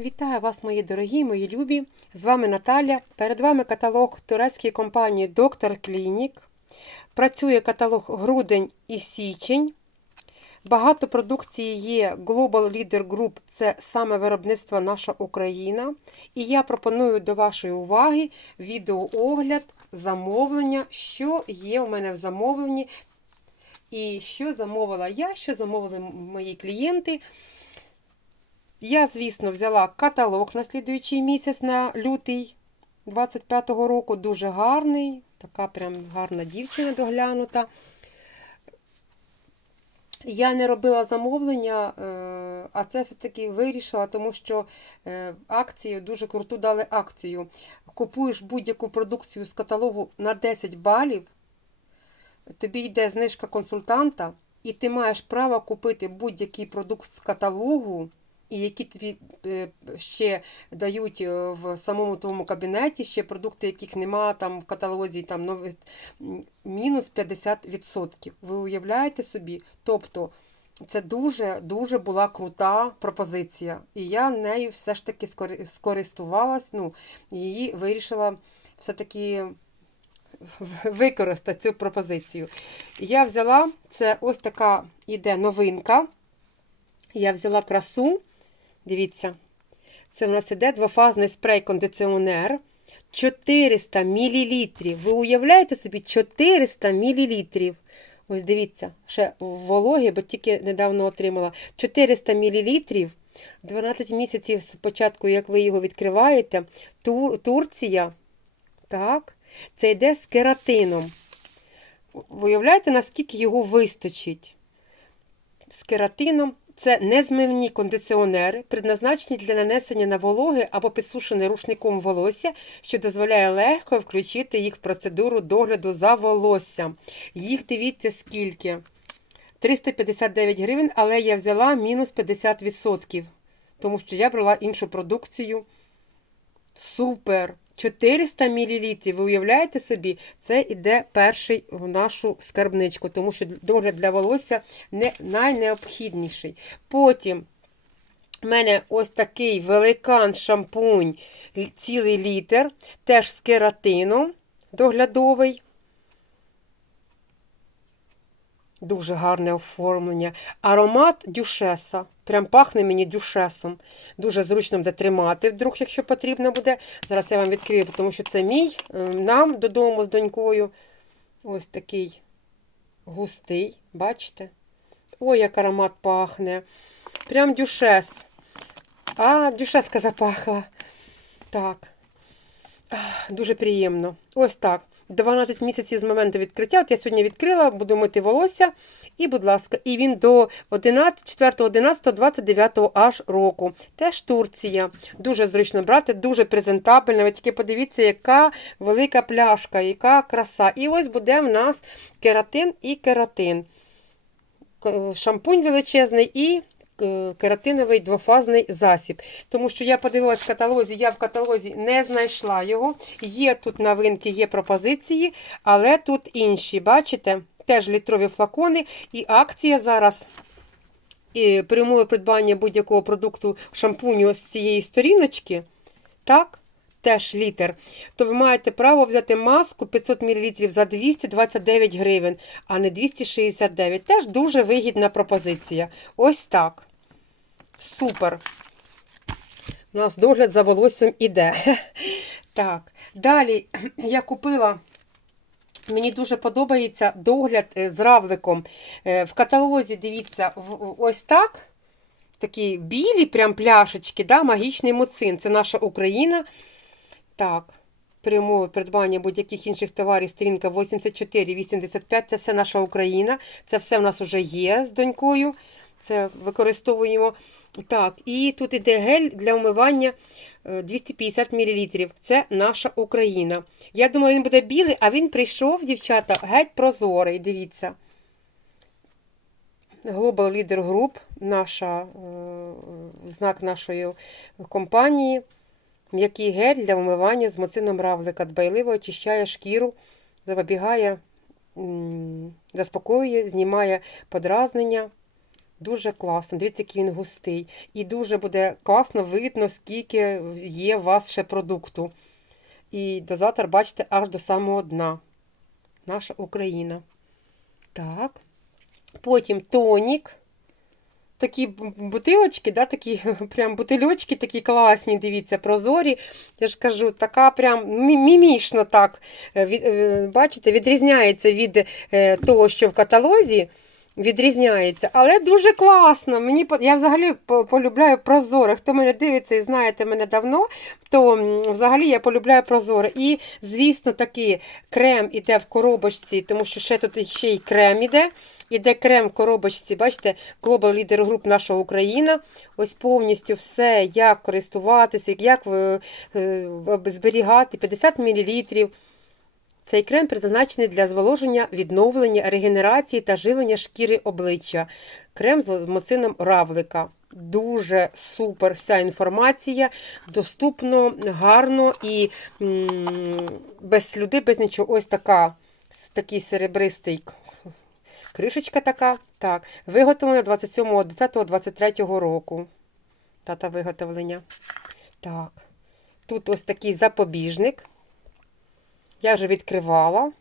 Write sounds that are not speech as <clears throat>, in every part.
Вітаю вас, мої дорогі, мої любі. З вами Наталя. Перед вами каталог турецької компанії Доктор Клінік. Працює каталог грудень і січень. Багато продукції є Global Leader Group, це саме виробництво наша Україна. І я пропоную до вашої уваги відеоогляд замовлення, що є у мене в замовленні. І що замовила я, що замовили мої клієнти. Я, звісно, взяла каталог на слідуючий місяць на лютий 25-го року. Дуже гарний, така прям гарна дівчина доглянута. Я не робила замовлення, е, а це все-таки вирішила, тому що е, акцію дуже круту дали акцію. Купуєш будь-яку продукцію з каталогу на 10 балів, тобі йде знижка консультанта, і ти маєш право купити будь-який продукт з каталогу і які тобі е, ще дають е, в самому твоєму кабінеті, ще продукти, яких нема там в каталозі, там нові, мінус 50%. Ви уявляєте собі? Тобто це дуже-дуже була крута пропозиція. І я нею все ж таки скористувалась, ну, її вирішила все-таки використати цю пропозицію. Я взяла, це ось така іде новинка. Я взяла красу. Дивіться, це в нас іде двофазний спрей-кондиціонер. 400 мл. Ви уявляєте собі 400 мл. Ось дивіться, ще вологі, бо тільки недавно отримала. 400 мл. 12 місяців спочатку, як ви його відкриваєте, Тур, Турція. Так, це йде з кератином. Виявляєте, наскільки його вистачить? З кератином це незмивні кондиціонери, предназначені для нанесення на вологи або підсушене рушником волосся, що дозволяє легко включити їх в процедуру догляду за волоссям. Їх дивіться скільки. 359 гривень, але я взяла мінус 50%, тому що я брала іншу продукцію. Супер! 400 мл. Ви уявляєте собі, це йде перший в нашу скарбничку, тому що догляд для волосся не найнеобхідніший. Потім в мене ось такий великан шампунь, цілий літр, теж з кератином доглядовий. Дуже гарне оформлення. Аромат дюшеса. Прям пахне мені дюшесом. Дуже зручно буде тримати, вдруг, якщо потрібно буде. Зараз я вам відкрию, тому що це мій. Ем, нам додому з донькою. Ось такий густий, бачите? Ой, як аромат пахне. Прям дюшес. А, дюшеска запахла. Так. Дуже приємно. Ось так. 12 місяців з моменту відкриття. От я сьогодні відкрила, буду мити волосся. І, будь ласка, і він до 4, 11, 29 аж року. Теж Турція. Дуже зручно брати, дуже презентабельно. Ви тільки подивіться, яка велика пляшка, яка краса. І ось буде в нас кератин і кератин. Шампунь величезний і кератиновий двофазний засіб. Тому що я подивилась в каталозі, я в каталозі не знайшла його. Є тут новинки, є пропозиції, але тут інші, бачите? Теж літрові флакони, і акція зараз. І при умові придбання будь-якого продукту шампуню з цієї сторіночки, так, теж літр, то ви маєте право взяти маску 500 мл за 229 гривень, а не 269. Теж дуже вигідна пропозиція. Ось так. Супер. У нас догляд за волоссям іде. <laughs> Так, далі <clears throat> я купила. Мені дуже подобається догляд е, з равликом. Е, в каталозі, дивіться, ось так. Такі білі прям пляшечки, да, магічний муцин. Це наша Україна. Так, при придбання будь-яких інших товарів, сторінка 84-85 це все наша Україна. Це все в нас вже є з донькою. Це використовуємо. Так, і тут іде гель для умивання 250 е, мл. Це наша Україна. Я думала, він буде білий, а він прийшов, дівчата, геть прозорий. Дивіться. Global Leader Group, наша, е, знак нашої компанії. М'який гель для умивання з моцином равлика. Дбайливо очищає шкіру, запобігає, заспокоює, знімає подразнення. Дуже класно. Дивіться, який він густий. І дуже буде класно видно, скільки є у вас ще продукту. І дозатор, бачите, аж до самого дна. Наша Україна. Так. Потім тонік. Такі бутилочки, да, такі <laughs> прям бутильочки такі класні, дивіться, прозорі. Я ж кажу, така прям мі- мімішно так. е, е, бачите, відрізняється від е, того, що в каталозі. Відрізняється, але дуже класно. Мені я взагалі полюбляю прозоре. Хто мене дивиться і знаєте мене давно, то взагалі я полюбляю прозоре. І, звісно, таки крем іде в коробочці, тому що ще тут ще й крем іде. Іде крем в коробочці, бачите, Global Leader Group наша Україна. Ось повністю все, як користуватися, як е, е, зберігати 50 мл. Цей крем призначений для зволоження, відновлення, регенерації та жилення шкіри обличчя. Крем з моцином равлика. Дуже супер вся інформація, доступно, гарно і м, без слюди, без нічого. Ось така, такий серебристий кришечка така. Так, виготовлена 27.10.23 року. Дата виготовлення. Так. Тут ось такий запобіжник. Я вже відкривала.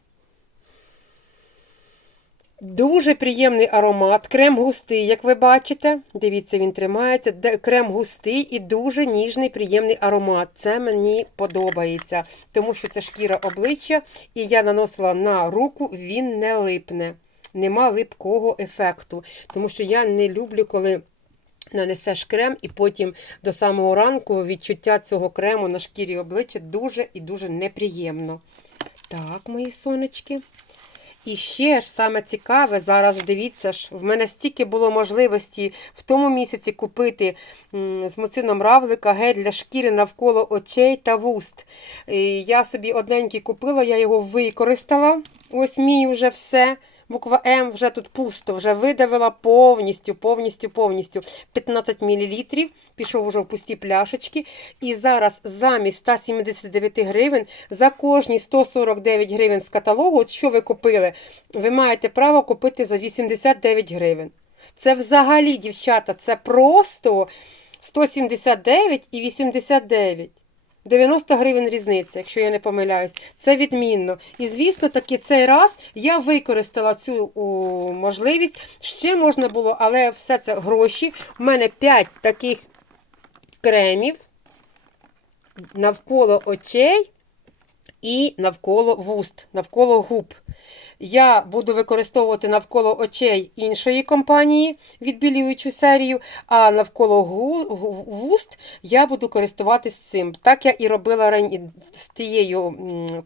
Дуже приємний аромат. Крем густий, як ви бачите. Дивіться, він тримається. Крем густий і дуже ніжний, приємний аромат. Це мені подобається, тому що це шкіра обличчя, і я наносила на руку, він не липне. Нема липкого ефекту. Тому що я не люблю, коли нанесеш крем, і потім до самого ранку відчуття цього крему на шкірі обличчя дуже і дуже неприємно. Так, мої сонечки. І ще ж саме цікаве, зараз дивіться ж, в мене стільки було можливості в тому місяці купити з моцином равлика гель для шкіри навколо очей та вуст. Я собі одненький купила, я його використала. Ось мій вже все. Буква М вже тут пусто, вже видавила повністю, повністю, повністю. 15 мл, пішов уже в пусті пляшечки. І зараз замість 179 гривень за кожні 149 гривень з каталогу, от що ви купили, ви маєте право купити за 89 гривень. Це взагалі, дівчата, це просто 179 і 89. 90 гривень різниця, якщо я не помиляюсь. Це відмінно. І, звісно, таки цей раз я використала цю о, можливість. Ще можна було, але все це гроші. У мене 5 таких кремів навколо очей і навколо вуст, навколо губ. Я буду використовувати навколо очей іншої компанії відбілюючу серію, а навколо вуст я буду користуватись цим. Так я і робила з, тією,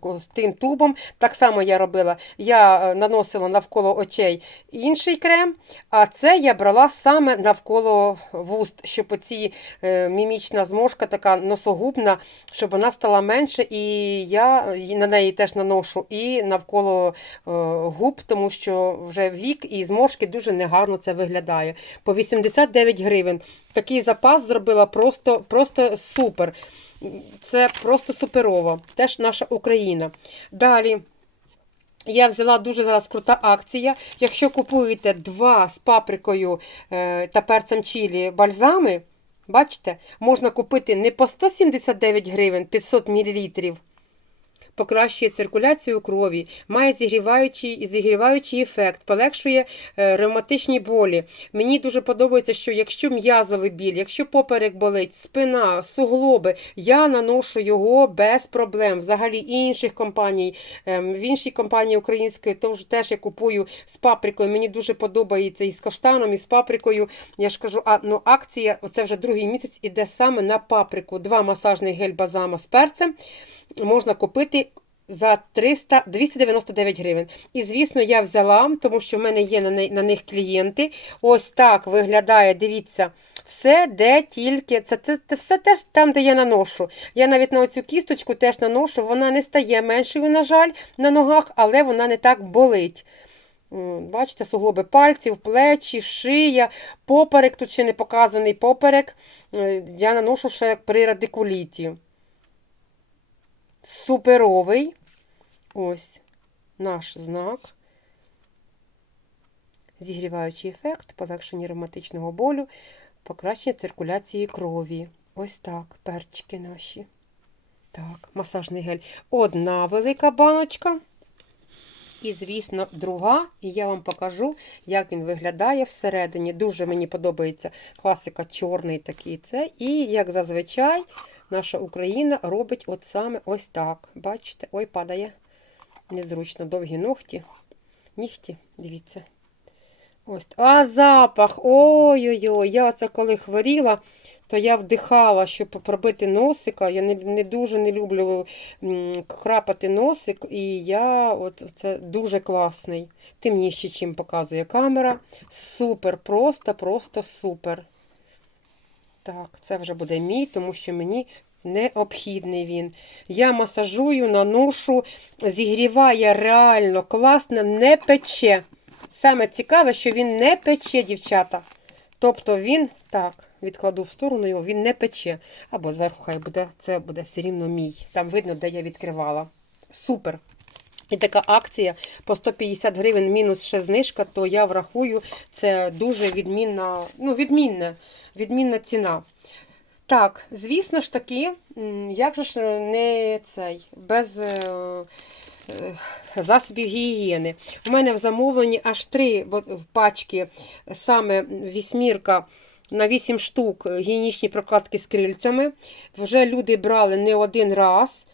з тим тубом. Так само я робила. Я е, наносила навколо очей інший крем, а це я брала саме навколо вуст, щоб оці е, мімічна зможка, така носогубна, щоб вона стала менше, і я на неї теж наношу і навколо губ, тому що вже вік і зморшки дуже негарно це виглядає. По 89 гривень. Такий запас зробила просто, просто супер. Це просто суперово. Теж наша Україна. Далі. Я взяла дуже зараз крута акція. Якщо купуєте два з паприкою е, та перцем чилі бальзами, бачите, можна купити не по 179 гривень 500 мл. Покращує циркуляцію крові, має зігріваючий, і зігріваючий ефект, полегшує е, ревматичні болі. Мені дуже подобається, що якщо м'язовий біль, якщо поперек болить, спина, суглоби, я наношу його без проблем. Взагалі інших компаній, ем, в іншій компанії української теж, я купую з паприкою. Мені дуже подобається і з каштаном, і з паприкою. Я ж кажу, а ну акція, оце вже другий місяць, іде саме на паприку. Два масажних гель базама з перцем можна купити. За 300, 299 гривень. І, звісно, я взяла, тому що в мене є на, них клієнти. Ось так виглядає, дивіться, все, де тільки. Це, це, це все теж там, де я наношу. Я навіть на оцю кісточку теж наношу. Вона не стає меншою, на жаль, на ногах, але вона не так болить. Бачите, суглоби пальців, плечі, шия, поперек, тут ще не показаний поперек. Е, Я наношу ще при радикуліті суперовий. Ось наш знак. Зігріваючий ефект, полегшення ревматичного болю, покращення циркуляції крові. Ось так, перчики наші. Так, масажний гель. Одна велика баночка. І, звісно, друга, і я вам покажу, як він виглядає всередині. Дуже мені подобається класика чорний такий це. І, як зазвичай, наша Україна робить от саме ось так. Бачите, ой, падає. Незручно, довгі ногті. Нігті, дивіться. Ось. А запах! Ой-ой-ой, я це коли хворіла, то я вдихала, щоб пробити носика. Я не, не дуже не люблю м, храпати носик, і я от це дуже класний. Темніше, чим показує камера. Супер, просто, просто супер. Так, це вже буде мій, тому що мені необхідний він. Я масажую, наношу, зігріває реально класно, не пече. Саме цікаве, що він не пече, дівчата. Тобто він, так, відкладу в сторону його, він не пече. Або зверху хай буде, це буде все рівно мій. Там видно, де я відкривала. Супер. І така акція по 150 гривень мінус ще знижка, то я врахую, це дуже відмінна, ну, відмінна, відмінна ціна. Так, звісно ж таки, як же ж не цей, без е, е, засобів гігієни. У мене в замовленні аж три пачки, саме вісьмірка на 8 штук гігієнічні прокладки з крильцями. Вже люди брали не один раз.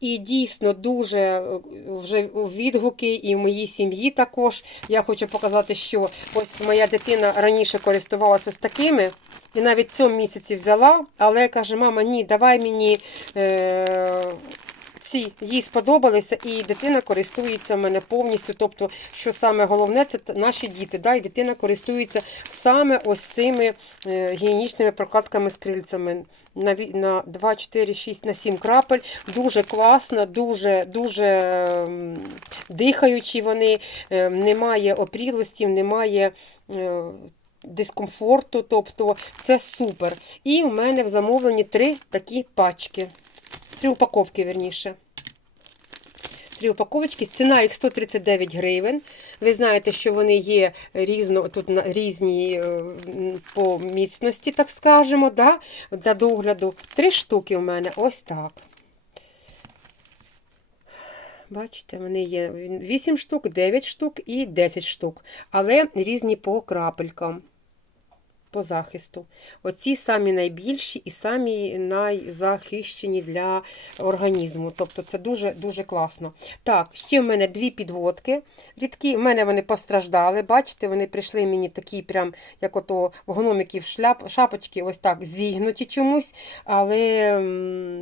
І дійсно дуже е, вже відгуки і в моїй сім'ї також. Я хочу показати, що ось моя дитина раніше користувалася ось такими. І навіть цьому місяці взяла, але каже, мама, ні, давай мені е, ці їй сподобалися, і дитина користується в мене повністю. Тобто, що саме головне, це наші діти. Да? І дитина користується саме ось цими е, гігієнічними прокладками з крильцями на, ві- на 2, 4, 6, на 7 крапель. Дуже класно, дуже, дуже дихаючі вони, е, немає опрілостів, немає. е, Дискомфорту, тобто це супер. І в мене в замовленні три такі пачки. Три упаковки, верніше. Три упаковочки. Ціна їх 139 гривень. Ви знаєте, що вони є різно, тут різні е, по міцності, так скажемо, да? для догляду. Три штуки в мене ось так. Бачите, вони є 8 штук, 9 штук і 10 штук, але різні по крапелькам, по захисту. Оці самі найбільші і самі найзахищені для організму. Тобто це дуже-дуже класно. Так, ще в мене дві підводки. Рідкі, в мене вони постраждали. Бачите, вони прийшли мені такі, прям, як ото в гномиків шляп, шапочки, ось так зігнуті чомусь. Але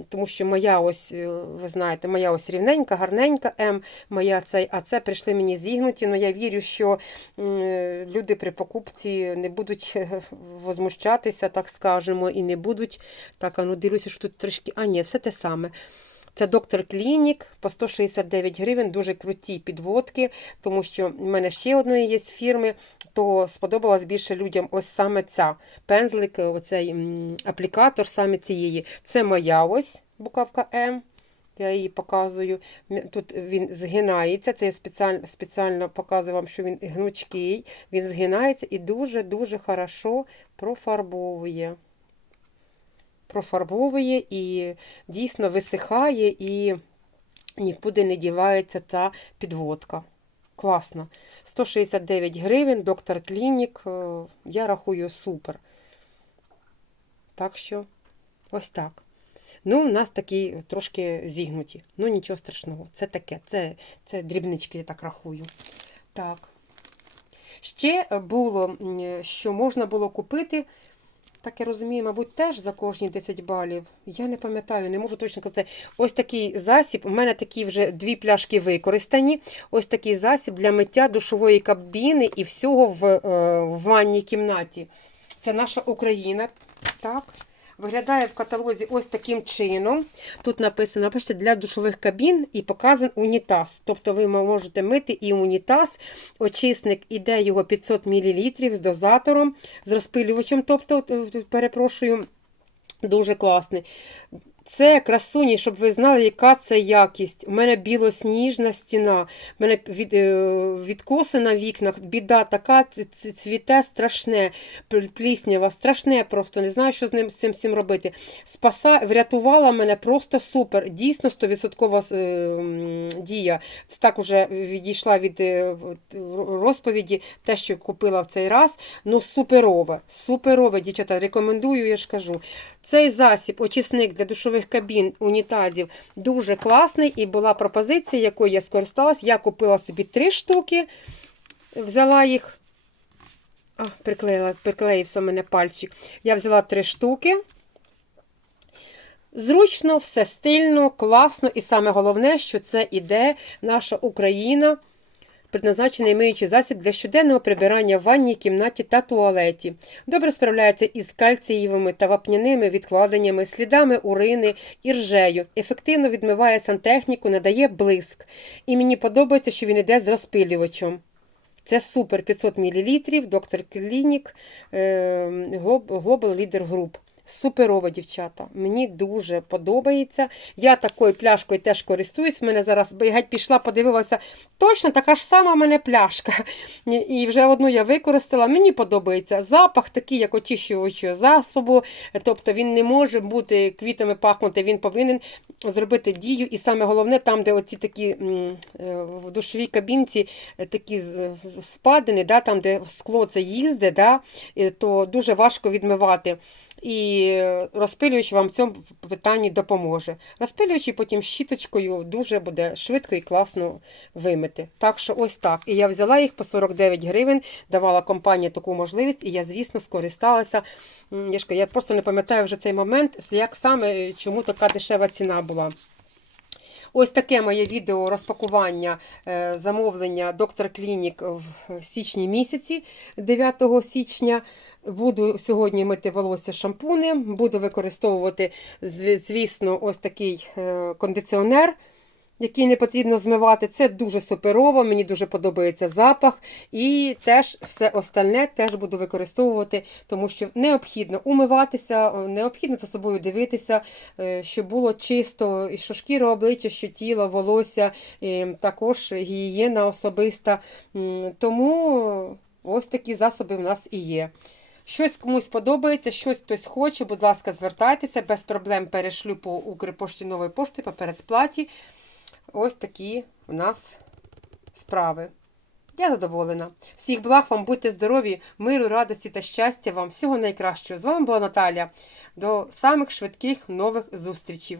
тому що моя ось, е, ви знаєте, моя ось рівненька, гарненька М, моя цей, а це прийшли мені зігнуті. Ну я вірю, що е, люди при покупці не будуть е, возмущатися, так скажемо, і не будуть. Так, а ну дивлюся, що тут трошки. А, ні, все те саме. Це доктор Клінік по 169 гривень, дуже круті підводки, тому що в мене ще одної є фірми, то сподобалась більше людям ось саме ця пензлик, оцей аплікатор саме цієї. Це моя ось буковка М. Я її показую. Тут він згинається. Це я спеціально, спеціально показую вам, що він гнучкий. Він згинається і дуже-дуже хорошо профарбовує. Профарбовує і дійсно висихає, і нікуди не дівається ця підводка. Класно. 169 гривень, доктор Клінік. е, Я рахую супер. Так що, ось так. Ну, у нас такі трошки зігнуті. Ну, нічого страшного. Це таке, це, це дрібнички, я так рахую. Так. Ще було, що можна було купити, так я розумію, мабуть, теж за кожні 10 балів. Я не пам'ятаю, не можу точно сказати. Ось такий засіб. У мене такі вже дві пляшки використані. Ось такий засіб для миття душової кабіни і всього в, е, в ванній кімнаті. Це наша Україна. Так. Виглядає в каталозі ось таким чином. Тут написано бачите, для душових кабін і показан унітаз. Тобто ви можете мити і унітаз. Очисник іде його 500 мл з дозатором, з розпилювачем. Тобто, перепрошую, дуже класний. Це красуні, щоб ви знали, яка це якість. У мене білосніжна стіна, у мене від, е, відкоси на вікнах, біда така, цвіте страшне, пл- пліснява, страшне просто, не знаю, що з ним з цим всім робити. Спаса, врятувала мене просто супер. Дійсно 100% е, дія. Це так уже відійшла від е, розповіді, те, що купила в цей раз. Ну, суперове, суперове, дівчата, рекомендую, я ж кажу. Цей засіб, очисник для душових кабін, унітазів, дуже класний. І була пропозиція, якою я скористалась. Я купила собі три штуки, взяла їх. А, приклеїла, приклеївся мене пальчик. Я взяла три штуки. Зручно, все стильно, класно, і саме головне, що це іде наша Україна, предназначений миючий засіб для щоденного прибирання в ванній кімнаті та туалеті. Добре справляється із кальцієвими та вапняними відкладеннями, слідами урини і ржею. Ефективно відмиває сантехніку, надає блиск. І мені подобається, що він іде з розпилювачем. Це супер 500 мл, доктор Клінік, е, Глоб- Global Leader Group. Суперова, дівчата. Мені дуже подобається. Я такою пляшкою теж користуюсь. У мене зараз геть пішла, подивилася. Точно така ж сама в мене пляшка. <laughs> І- вже одну я використала. Мені подобається запах, такий, як очищуючого засобу. Тобто він не може бути квітами пахнути, він повинен зробити дію. І саме головне, там, де оці такі е, в душовій кабінці е, такі впадини, да, там, де скло це їздить, да, е, то дуже важко відмивати. І е, розпилювач вам в цьому питанні допоможе. Розпилювач і потім щіточкою дуже буде швидко і класно вимити. Так що ось так. І я взяла їх по 49 гривень, давала компанія таку можливість, і я, звісно, скористалася. Я просто не пам'ятаю вже цей момент, як саме е, чому така дешева ціна була. Ось таке моє відео розпакування е, замовлення доктор Клінік в січні місяці, 9 січня. Буду сьогодні мити волосся шампуни, буду використовувати, звісно, ось такий е, кондиціонер, який не потрібно змивати. Це дуже суперово, мені дуже подобається запах. І теж все остальне теж буду використовувати, тому що необхідно умиватися, е, необхідно за собою дивитися, е, щоб було чисто, і що шкіра обличчя, що тіло, волосся, також гігієна особиста. Тому ось такі засоби в нас і є. Щось комусь подобається, щось хтось хоче, будь ласка, звертайтеся, без проблем перешлю по Укрпошті нової пошти по передсплаті. Ось такі у нас справи. Я задоволена. Всіх благ вам, будьте здорові, миру, радості та щастя вам. Всього найкращого. З вами була Наталя. До самих швидких нових зустрічей.